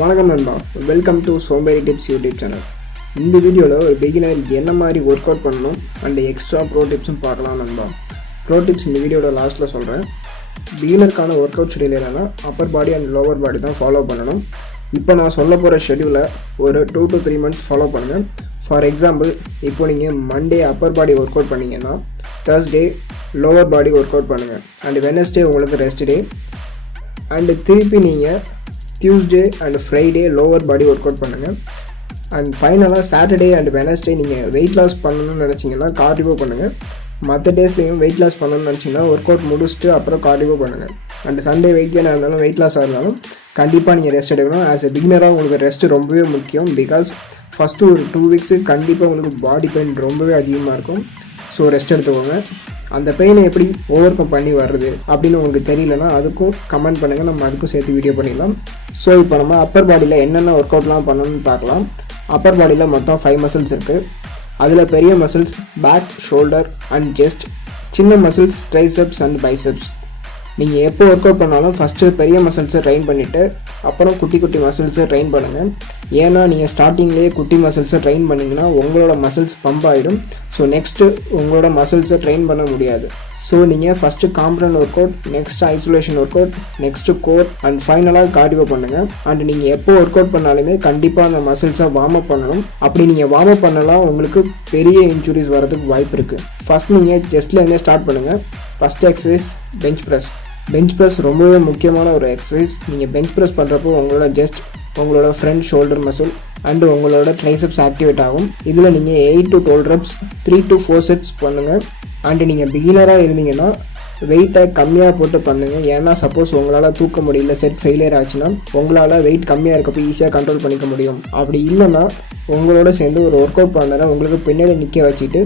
வணக்கம் நண்பா, welcome to Somberi tips YouTube channel. இந்த வீடியோவில் ஒரு பிகினர் என்ன மாதிரி ஒர்க் அவுட் பண்ணணும் அண்ட் எக்ஸ்ட்ரா ப்ரோ டிப்ஸும் பார்க்கலாம் நண்பா. ப்ரோ டிப்ஸ் இந்த வீடியோட லாஸ்ட்டில் சொல்கிறேன். பிகினருக்கான ஒர்க் அவுட் ஷெடியூல் என்னென்னா upper body and lower body தான் ஃபாலோ பண்ணணும். இப்போ நான் சொல்ல போகிற ஷெடியூலை ஒரு 2 to 3 months ஃபாலோ பண்ணுங்கள். ஃபார் எக்ஸாம்பிள், இப்போ நீங்கள் Monday upper body work out பண்ணிங்கன்னா Thursday lower body work out பண்ணுங்கள் அண்ட் வெனஸ்டே உங்களுக்கு ரெஸ்ட் டே அண்டு திருப்பி நீங்கள் Tuesday and Friday lower body work out பண்ணுங்கள். அண்ட் ஃபைனலாக சாட்டர்டே அண்ட் வெனஸ்டே நீங்கள் வெயிட் லாஸ் பண்ணணும்னு நினச்சிங்கன்னா கார்டியோ பண்ணுங்கள். மற்ற டேஸ்லேயும் வெயிட் லாஸ் பண்ணணும்னு நினச்சிங்கன்னா ஒர்க் அவுட் முடிச்சுட்டு அப்புறம் கார்டியோ பண்ணுங்கள். அண்ட் சண்டே வெயிட் கெயினாக இருந்தாலும் வெயிட் லாஸாக இருந்தாலும் கண்டிப்பாக நீங்கள் ரெஸ்ட் எடுக்கணும். ஆஸ் எ பிகினராக உங்களுக்கு ரெஸ்ட் ரொம்பவே முக்கியம். பிகாஸ் ஃபஸ்ட்டு ஒரு 2 weeks கண்டிப்பாக உங்களுக்கு பாடி பெயின் ரொம்பவே அதிகமாக இருக்கும். ஸோ ரெஸ்ட் எடுத்துக்கோங்க. அந்த பெயினை எப்படி ஓவர் கம் பண்ணி வர்றது அப்படின்னு உங்களுக்கு தெரியலனா அதுக்கும் கமெண்ட் பண்ணுங்கள், நம்ம அதுக்கும் சேர்த்து வீடியோ பண்ணிடலாம். ஸோ இப்போ நம்ம அப்பர் பாடியில் என்னென்ன ஒர்க் அவுட்லாம் பண்ணணும்னு பார்க்கலாம். அப்பர் பாடியில் மொத்தம் 5 மசில்ஸ் இருக்குது. அதில் பெரிய muscles back, shoulder and chest. சின்ன மசில்ஸ் ட்ரைசெப்ஸ் அண்ட் பைசெப்ஸ். நீங்கள் எப்போ ஒர்க் அவுட் பண்ணாலும் ஃபஸ்ட்டு பெரிய மசில்ஸை ட்ரெயின் பண்ணிவிட்டு அப்புறம் குட்டி குட்டி மசில்ஸை ட்ரெயின் பண்ணுங்கள். ஏன்னா நீங்கள் ஸ்டார்டிங்லேயே குட்டி மசில்ஸை ட்ரெயின் பண்ணிங்கன்னா உங்களோட மசில்ஸ் பம்ப் ஆகிடும். ஸோ நெக்ஸ்ட்டு உங்களோட மசில்ஸை ட்ரெயின் பண்ண முடியாது. ஸோ நீங்கள் first component work out, next isolation work out, next core and ஃபைனலாக கார்டியோ பண்ணுங்கள். அண்ட் நீங்கள் எப்போ ஒர்க் அவுட் பண்ணாலுமே கண்டிப்பாக அந்த மசில்ஸை வார்ம் அப் பண்ணணும். அப்படி நீங்கள் வார்ம் அப் பண்ணலாம் உங்களுக்கு பெரிய இன்ஜுரிஸ் வரதுக்கு வாய்ப்பு இருக்குது. ஃபஸ்ட் நீங்கள் செஸ்ட்லேருந்தே ஸ்டார்ட் பண்ணுங்கள். First exercise bench press. Bench press ரொம்பவே முக்கியமான ஒரு எக்ஸசைஸ். நீங்கள் பெஞ்ச் ப்ரெஸ் பண்ணுறப்போ உங்களோட ஜஸ்ட் உங்களோட ஃப்ரண்ட் ஷோல்டர் மசில் அண்டு உங்களோட ட்ரைசெப்ஸ் ஆக்டிவேட் ஆகும். இதில் நீங்கள் 8 to 12 reps 3 to 4 sets பண்ணுங்கள். அண்டு நீங்கள் பிகினராக இருந்தீங்கன்னா வெயிட்டை கம்மியாக போட்டு பண்ணுங்கள். ஏன்னா சப்போஸ் உங்களால் தூக்க முடியல, செட் ஃபெயிலியர் ஆச்சுன்னா உங்களால் வெயிட் கம்மியாக இருக்கப்போ ஈஸியாக கண்ட்ரோல் பண்ணிக்க முடியும். அப்படி இல்லைன்னா உங்களோட சேர்ந்து ஒரு ஒர்க் அவுட் பண்ணரை உங்களுக்கு பின்னாடி நிற்க வச்சுட்டு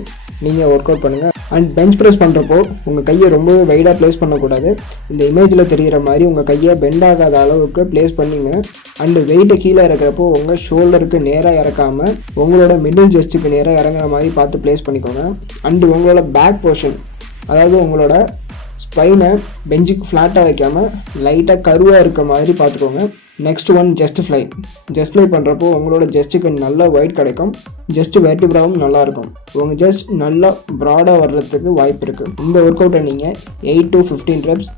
நீங்கள் ஒர்க் அவுட் பண்ணுங்கள். அண்ட் பெஞ்ச் ப்ரெஸ் பண்ணுறப்போ உங்கள் கையை ரொம்பவே வைடாக ப்ளேஸ் பண்ணக்கூடாது. இந்த இமேஜில் தெரிகிற மாதிரி உங்கள் கையை பெண்ட் ஆகாத அளவுக்கு ப்ளேஸ் பண்ணிங்க. அண்டு வெயிட்டை கீழே இறக்குறப்போ உங்கள் ஷோல்டருக்கு நேராக இறக்காமல் உங்களோட மிடில் செஸ்ட்டுக்கு நேராக இறங்குற மாதிரி பார்த்து ப்ளேஸ் பண்ணிக்கோங்க. அண்டு உங்களோட பேக் போர்ஷன், அதாவது உங்களோட ஸ்பைனை பெஞ்சுக்கு ஃப்ளாட்டாக வைக்காமல் லைட்டாக கருவாக இருக்க மாதிரி பார்த்துக்கோங்க. Next one just fly. Just fly பண்ணுறப்போ உங்களோட ஜஸ்ட்டுக்கு நல்ல வெயிட் கிடைக்கும். ஜஸ்ட் வெர்டிப்ராவும் நல்லாயிருக்கும். உங்கள் ஜஸ்ட் நல்லா ப்ராடாக வர்றதுக்கு வாய்ப்பு இருக்குது. இந்த ஒர்க் அவுட்டை நீங்கள் 8 to 15 reps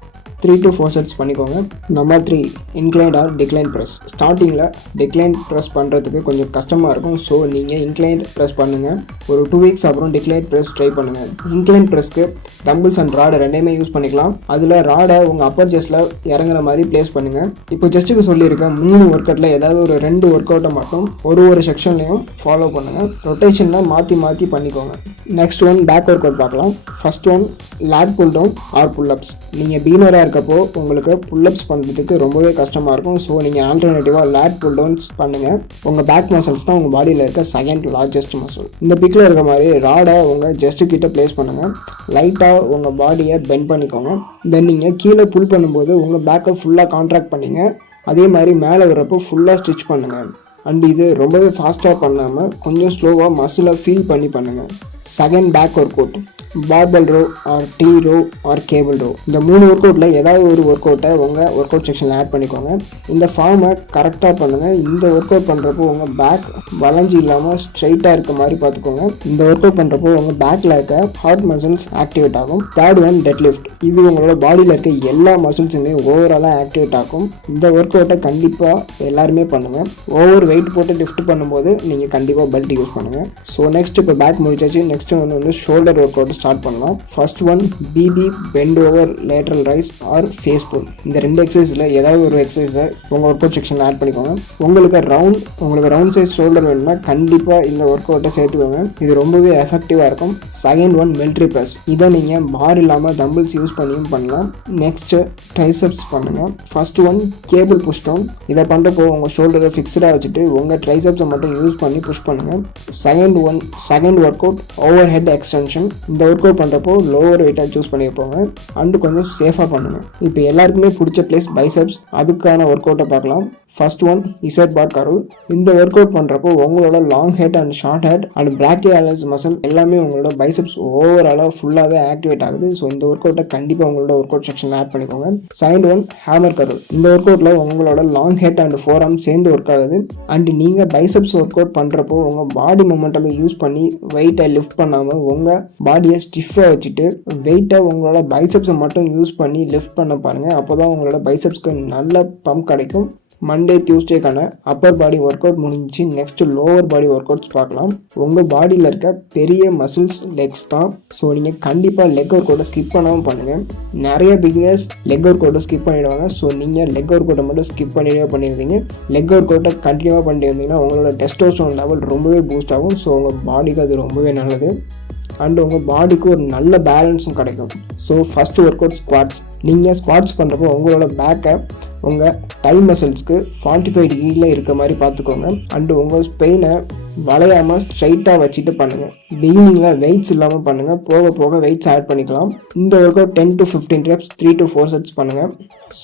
3 to 4 sets பண்ணிக்கோங்க. Number 3 inclined or decline press. ஸ்டார்டிங்கில் டிக்ளைன் ப்ரெஸ் பண்ணுறதுக்கு கொஞ்சம் கஷ்டமாக இருக்கும். ஸோ நீங்கள் இன்க்ளைன் ப்ரெஸ் பண்ணுங்கள். ஒரு 2 weeks அப்புறம் டிக்ளைன் ப்ரெஸ் ட்ரை பண்ணுங்கள். இன்க்ளைன் ப்ரெஸ்க்கு தம்பிள்ஸ் அண்ட் ராடை ரெண்டையுமே யூஸ் பண்ணிக்கலாம். அதில் ராடை உங்கள் அப்பர் ஜஸ்ட்டில் இறங்குற மாதிரி ப்ளேஸ் பண்ணுங்கள். இப்போ ஜஸ்ட்டுக்கு சொல்லியிருக்கேன் 3 ஒர்க் அவுட்டில் ஏதாவது ஒரு 2 ஒர்க் அவுட்டை மட்டும் ஒரு செக்ஷன்லையும் ஃபாலோ பண்ணுங்கள். ரொட்டேஷனில் மாற்றி மாற்றி பண்ணிக்கோங்க. Next one back work out பார்க்கலாம். First one lat pull down or pullups. நீங்கள் பிகினராக இருக்கப்போ உங்களுக்கு புல்லப்ஸ் பண்ணுறதுக்கு ரொம்பவே கஷ்டமாக இருக்கும். ஸோ நீங்கள் ஆல்டர்னேட்டிவாக லேட் புல் டவுன்ஸ் பண்ணுங்கள். உங்கள் பேக் மசில்ஸ் தான் உங்கள் பாடியில் இருக்க செகண்ட் லார்ஜஸ்ட் மசில். இந்த பிக்கில் இருக்க மாதிரி ராடை உங்கள் ஜஸ்ட்டு கிட்ட ப்ளேஸ் பண்ணுங்கள். லைட்டாக உங்கள் பாடியை பெண்ட் பண்ணிக்கோங்க. தென் நீங்கள் கீழே புல் பண்ணும்போது உங்கள் பேக்கை ஃபுல்லாக கான்ட்ராக்ட் பண்ணிங்க. அதே மாதிரி மேலே வரப்போ ஃபுல்லாக ஸ்டிச் பண்ணுங்கள். அண்ட் இது ரொம்பவே ஃபாஸ்ட்டாக பண்ணாமல் கொஞ்சம் ஸ்லோவாக மசிலை ஃபீல் பண்ணி பண்ணுங்கள். Second back work out barbell row or T row or cable row. இந்த 3 ஒர்க் அவுட்டில் ஏதாவது ஒரு ஒர்க் அவுட்டை உங்கள் ஒர்க் அவுட் செக்ஷனில் ஆட் பண்ணிக்கோங்க. இந்த ஃபார்மை கரெக்டாக பண்ணுங்கள். இந்த ஒர்க் அவுட் பண்ணுறப்போ உங்கள் பேக் வளைஞ்சி இல்லாமல் ஸ்ட்ரைட்டாக இருக்க மாதிரி பார்த்துக்கோங்க. இந்த ஒர்க் அவுட் பண்ணுறப்போ உங்கள் பேக்கில் இருக்க ஹார்ட் மசில்ஸ் ஆக்டிவேட் ஆகும். Third one deadlift. இது உங்களோட பாடியில் இருக்க எல்லா மசில்ஸுமே ஓவராலாக ஆக்டிவேட் ஆகும். இந்த ஒர்க் அவுட்டை கண்டிப்பாக எல்லாருமே பண்ணுங்கள். ஓவர் வெயிட் போட்டு லிஃப்ட் பண்ணும்போது நீங்கள் கண்டிப்பாக பெல்ட் யூஸ் பண்ணுங்கள். ஸோ நெக்ஸ்ட் இப்போ பேக் முடிச்சாச்சு. நெக்ஸ்ட் ஒன்று வந்து ஷோல்டர் ஒர்க் அவுட் ஸ்டார்ட் பண்ணலாம். First one BB bent over lateral raise or face pull. இந்த 2 எக்ஸசைஸில் ஏதாவது ஒரு எக்ஸசைஸை உங்கள் ஒர்க் அவுட் செக்ஷனில் ஆட் பண்ணிக்கோங்க. உங்களுக்கு ரவுண்ட் சைஸ் ஷோல்டர் வேணும்னா கண்டிப்பாக இந்த ஒர்க் அவுட்டை சேர்த்துக்கோங்க. இது ரொம்பவே எஃபெக்டிவாக இருக்கும். Second one military press. இதை நீங்கள் பார் இல்லாமல் தம்பிள்ஸ் யூஸ் பண்ணியும் பண்ணலாம். நெக்ஸ்ட்டு ட்ரைசெப்ஸ் பண்ணுங்கள். First one cable push down. இதை பண்ணுறப்போ உங்கள் ஷோல்டரை ஃபிக்ஸ்டாக வச்சுட்டு உங்கள் ட்ரைசெப்ஸை மட்டும் யூஸ் பண்ணி புஷ் பண்ணுங்கள். Second work out overhead extension. இந்த ஒர்க் அவுட் பண்ணுறப்போ லோவர் வெயிட்டாக சூஸ் பண்ணி வைப்போங்க அண்டு கொஞ்சம் சேஃபாக பண்ணுங்க. இப்போ எல்லாருக்குமே பிடிச்ச பிளேஸ் பைசப்ஸ். அதுக்கான ஒர்க் அவுட்டை பார்க்கலாம். First one Z bar curl. இந்த ஒர்க் அவுட் பண்ணுறப்போ உங்களோட long head and short head and brachialis muscle எல்லாமே உங்களோட பைசப்ஸ் ஓவராலாக ஃபுல்லாகவே ஆக்டிவேட் ஆகுது. ஸோ இந்த ஒர்க் அவுட்டை கண்டிப்பாக உங்களோட ஒர்க் அவுட் செக்ஷனில் ஆட் பண்ணிக்கோங்க. Second one hammer curl. இந்த ஒர்க் அவுட்டில் உங்களோட long head and four arm சேர்ந்து ஒர்க் ஆகுது. அண்ட் நீங்கள் பைசப்ஸ் ஒர்க் அவுட் பண்ணுறப்போ உங்கள் பாடி மொமெண்டம் யூஸ் பண்ணி வெயிட்டை லிஃப்ட் பண்ணாமல் உங்கள் பாடியை ஸ்டிஃபாக வச்சுட்டு வெயிட்டை உங்களோட பைசப்ஸை மட்டும் யூஸ் பண்ணி லிஃப்ட் பண்ண பாருங்கள். அப்போ தான் உங்களோட பைசப்ஸ்க்கு நல்ல பம்ப் கிடைக்கும். மண்டே டியூஸ்டேக்கான அப்பர் பாடி ஒர்க் அவுட் முடிஞ்சிச்சு. Next lower body work outs பார்க்கலாம். உங்கள் பாடியில் இருக்க பெரிய மசில்ஸ் லெக்ஸ் தான். ஸோ நீங்கள் கண்டிப்பாக லெக் ஒர்க் அவுட்டை ஸ்கிப் பண்ணாமல் பண்ணுங்கள். நிறைய பிகினர்ஸ் லெக் ஒர்க் அவுட்டை ஸ்கிப் பண்ணிடுவாங்க. ஸோ நீங்கள் லெக் ஒர்க் அவுட்டை மட்டும் ஸ்கிப் பண்ணியிருந்தீங்க. லெக் ஒர்க் அவுட்டை கண்டினியூவாக பண்ணிட்டு இருந்தீங்கன்னா உங்களோட டெஸ்டோஸ்டெரான் லெவல் ரொம்பவே பூஸ்ட் ஆகும். ஸோ உங்கள் பாடிக்கு அது ரொம்பவே நல்லது. அண்ட் உங்கள் பாடிக்கு ஒரு நல்ல பேலன்ஸும் கிடைக்கும். So first work out squads. நீங்கள் ஸ்குவாட்ஸ் பண்ணுறப்போ உங்களோட பேக்கை உங்கள் டை மசில்ஸ்க்கு 45 டிகிரியில் இருக்க மாதிரி பார்த்துக்கோங்க. அண்டு உங்கள் ஸ்பெயினை வளையாமல் ஸ்ட்ரைட்டாக வச்சுட்டு பண்ணுங்கள். பிகினிங்கில் வெயிட்ஸ் இல்லாமல் பண்ணுங்கள். போக போக வெயிட்ஸ் ஆட் பண்ணிக்கலாம். இந்த work out 10 to 15 reps 3 to 4 sets பண்ணுங்கள்.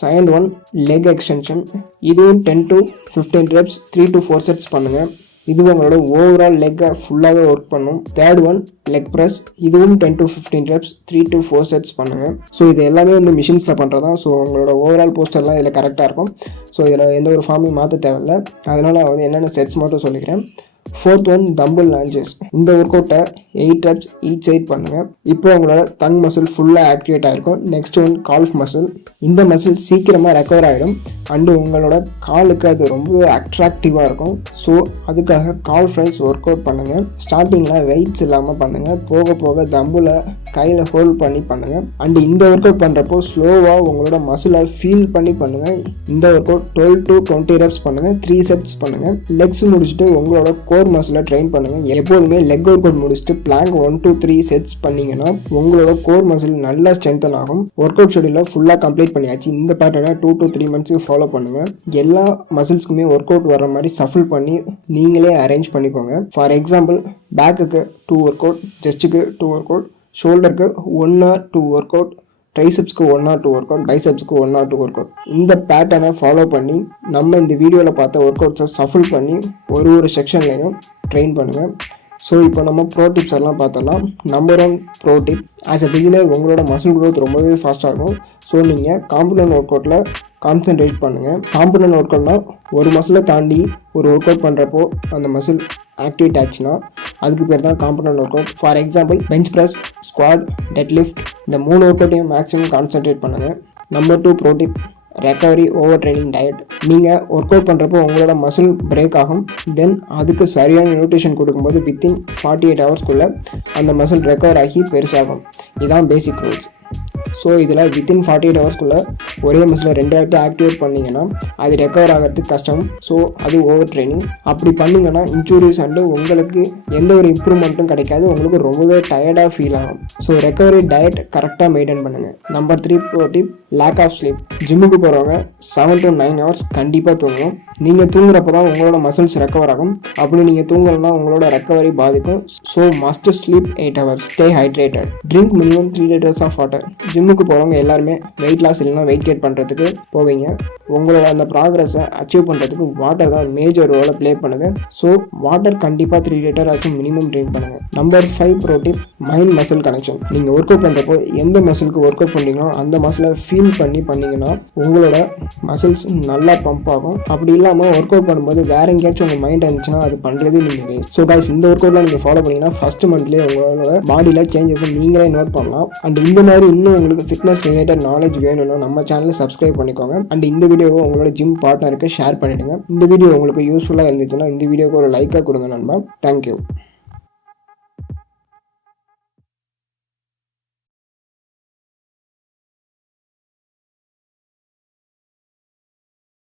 Second one leg extension. இதுவும் 10 to 15 reps 3 to 4 sets பண்ணுங்கள். இது உங்களோட ஓவரால் லெக்கை ஃபுல்லாகவே ஒர்க் பண்ணும். Third one leg press. இதுவும் 10 to 15 reps 3 to 4 sets பண்ணுங்கள். ஸோ இது எல்லாமே மிஷின்ஸில் பண்ணுறது தான். ஸோ உங்களோட ஓவரால் போஸ்டர்லாம் இதில் கரெக்டாக இருக்கும். ஸோ இதில் எந்த ஒரு ஃபார்மையும் மாற்ற தேவையில்லை. அதனால் என்னென்ன செட்ஸ் மட்டும் சொல்லிக்கிறேன். Fourth one tumble lunges. இந்த ஒர்க் அவுட்டை 8 reps ஈச் சைட் பண்ணுங்கள். இப்போ உங்களோட தங் மசில் ஃபுல்லாக ஆக்டிவேட் ஆகிருக்கும். Next one golf muscle. இந்த மசில் சீக்கிரமாக ரெக்கவர் ஆகிடும். அண்டு உங்களோட காலுக்கு அது ரொம்ப அட்ராக்டிவாக இருக்கும். ஸோ அதுக்காக கால் ஃப்ரைஸ் ஒர்க் அவுட் பண்ணுங்கள். ஸ்டார்டிங்கில் வெயிட்ஸ் இல்லாமல் பண்ணுங்கள். போக போக தம்பில் கையில் ஹோல்ட் பண்ணி பண்ணுங்கள். அண்டு இந்த ஒர்க் அவுட் பண்ணுறப்போ ஸ்லோவாக உங்களோட மசிலை ஃபீல் பண்ணி பண்ணுங்கள். இந்த ஒர்க் அவுட் 12 to 20 reps பண்ணுங்கள். 3 sets பண்ணுங்கள். லெக்ஸ் முடிச்சுட்டு உங்களோட கோர் மசிலை ட்ரெயின் பண்ணுங்கள். எப்போதுமே லெக் ஒர்க் அவுட் முடிச்சுட்டு பிளாங்க் 1 to 3 sets பண்ணிங்கன்னா உங்களோட கோர் மசில் நல்லா ஸ்ட்ரென்தன் ஆகும். ஒர்க் அவுட் ஷெடியூலில் ஃபுல்லாக கம்ப்ளீட் பண்ணியாச்சு. இந்த பேட்டர்னை 2 to 3 months ஃபாலோ பண்ணுங்கள். எல்லா மசில்ஸ்க்குமே ஒர்க் அவுட் வர மாதிரி சஃபில் பண்ணி நீங்களே அரேஞ்ச் பண்ணிக்கோங்க. ஃபார் எக்ஸாம்பிள் பேக்குக்கு 2 ஒர்க் அவுட், செஸ்ட்டுக்கு 2 ஒர்க் அவுட், ஷோல்டருக்கு 1 or 2 ஒர்க் அவுட், ட்ரைசெப்ஸ்க்கு 1 or 2 ஒர்க் அவுட், பைசெப்ஸ்க்கு 1 or 2 ஒர்க் அவுட். இந்த பேட்டர்னை ஃபாலோ பண்ணி நம்ம இந்த வீடியோவில் பார்த்த ஒர்க் அவுட்ஸை சஃபில் பண்ணி ஒரு செக்ஷன்லையும் ட்ரெயின் பண்ணுங்கள். ஸோ இப்போ நம்ம ப்ரோ டிப்ஸ் எல்லாம் பார்த்தலாம். Number 1 pro tip. As a beginner உங்களோட மசில் க்ரோத் ரொம்பவே ஃபாஸ்ட்டாக இருக்கும். ஸோ நீங்கள் காம்பனன்ட் ஒர்க் அவுட்டில் கான்சன்ட்ரேட் பண்ணுங்கள். காம்பனன்ட் ஒர்க் அவுட்னா ஒரு மசிலை தாண்டி ஒரு ஒர்க் அவுட் பண்ணுறப்போ அந்த மசில் ஆக்டிவேட் ஆச்சுன்னா அதுக்கு பேர் தான் component workout. For example bench press, squat, deadlift. இந்த 3 ஒர்க் அவுட்டையும் மேக்ஸிமம் கான்சன்ட்ரேட் பண்ணுங்கள். Number 2 pro tip. Recovery over training diet. நீங்கள் ஒர்க் அவுட் பண்ணுறப்போ உங்களோட மசில் பிரேக் ஆகும். தென் அதுக்கு சரியான நியூட்ரிஷன் கொடுக்கும்போது வித்தின் 48 hours அந்த மசில் ரெக்கவர் ஆகி பெருசாகும். இதுதான் பேசிக் ரூல்ஸ். ஸோ இதில் வித்தின் 48 hours ஒரே மசில் 2 வாட்டி ஆக்டிவேட் பண்ணிங்கன்னா அது ரெக்கவர் ஆகிறதுக்கு கஷ்டம். ஸோ அது ஓவர் ட்ரைனிங். அப்படி பண்ணிங்கன்னா இன்ஜூரிஸ் அண்டு உங்களுக்கு எந்த ஒரு இம்ப்ரூவ்மெண்ட்டும் கிடைக்காது. உங்களுக்கு ரொம்பவே டயர்டாக ஃபீல் ஆகும். ஸோ ரெக்கவரி டயட் கரெக்டாக மெயின்டைன் பண்ணுங்கள். Number 3 pro tip. Lack of sleep. ஜிம்முக்கு போகிறவங்க 7 to 9 hours கண்டிப்பாக தூங்கணும். நீங்கள் தூங்குறப்போ தான் உங்களோட மசில்ஸ் ரெக்கவர் ஆகும். அப்படி நீங்கள் தூங்கலைன்னா உங்களோட ரெக்கவரி பாதிக்கும். So must sleep 8 hours. Stay hydrated. Drink minimum 3 liters of water. ஜிம்முக்கு போகிறவங்க எல்லாருமே வெயிட் லாஸ் இல்லைன்னா வெயிட் கெயின் பண்ணுறதுக்கு போவீங்க. உங்களோட அந்த ப்ராக்ரஸை அச்சீவ் பண்ணுறதுக்கு வாட்டர் தான் மேஜர் ரோலை ப்ளே பண்ணுங்க. ஸோ வாட்டர் கண்டிப்பாக 3 liter ஆச்சும் மினிமம் ட்ரிங்க் பண்ணுங்கள். Number 5 pro tip. Mind muscle connection. நீங்கள் ஒர்க் அவுட் பண்ணுறப்போ எந்த மசிலுக்கு ஒர்க் அவுட் பண்ணுறீங்களோ அந்த மசிலை ஃபீல் பண்ணிங்கன்னா உங்களோட மசில்ஸ் நல்லா பம்ப் ஆகும். அப்படி இல்லாமல் ஒர்க் அவுட் பண்ணும்போது வேற எங்கேயாச்சும் உங்கள் மைண்ட் இருந்துச்சுன்னா அது பண்ணுறது நீங்கள் வேஸ்ட். ஸோ கைஸ் இந்த ஒர்க் அவுட்லாம் நீங்கள் ஃபாலோ பண்ணிங்கன்னா ஃபர்ஸ்ட் மந்த்லேயே உங்களோட பாடியில் சேஞ்சஸை நீங்களே நோட் பண்ணலாம். அண்ட் இந்த மாதிரி இன்னும் உங்களுக்கு ஃபிட்னஸ் ரிலேட்டட் நாலேஜ் வேணும்னா நம்ம சேனலை சப்ஸ்கிரைப் பண்ணிக்கோங்க. அண்ட் இந்த வீடியோவை உங்களோட ஜிம் பார்ட்னருக்கு ஷேர் பண்ணிவிடுங்க. இந்த வீடியோ உங்களுக்கு யூஸ்ஃபுல்லாக இருந்துச்சுன்னா இந்த வீடியோக்கு ஒரு லைக்காக கொடுங்க நண்பா. தேங்க்யூ.